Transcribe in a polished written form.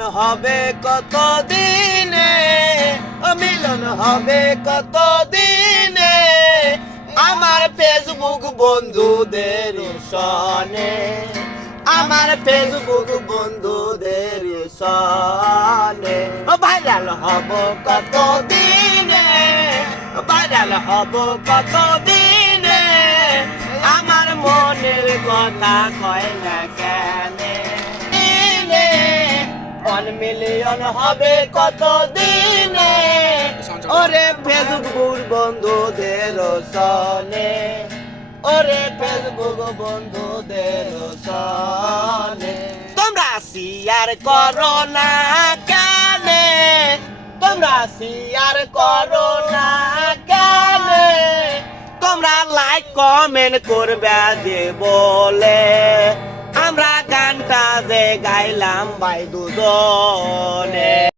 মিলন হবে কত দিনে, মিলন হবে কত দিনে আমার ফেসবুক বন্ধুদের সনে, আমার ফেসবুক বন্ধুদের সনে ভাইরাল হব কত দিনে, ভাইরাল হব কত দিনে আমার মনের কথা কয় না কেনে, 1 মিলিয়ন হবে কত দিনে ওরে ফেসবুক বন্ধুদের সনে, ওরে ফেসবুক বন্ধুদের সনে তোমরা শেয়ার করো না কেনে, তোমরা শেয়ার করো না কেনে, তোমরা লাইক কমেন্ট করবে যে বলে আমরা গানটা যে গাইলাম ভাই দুজনে।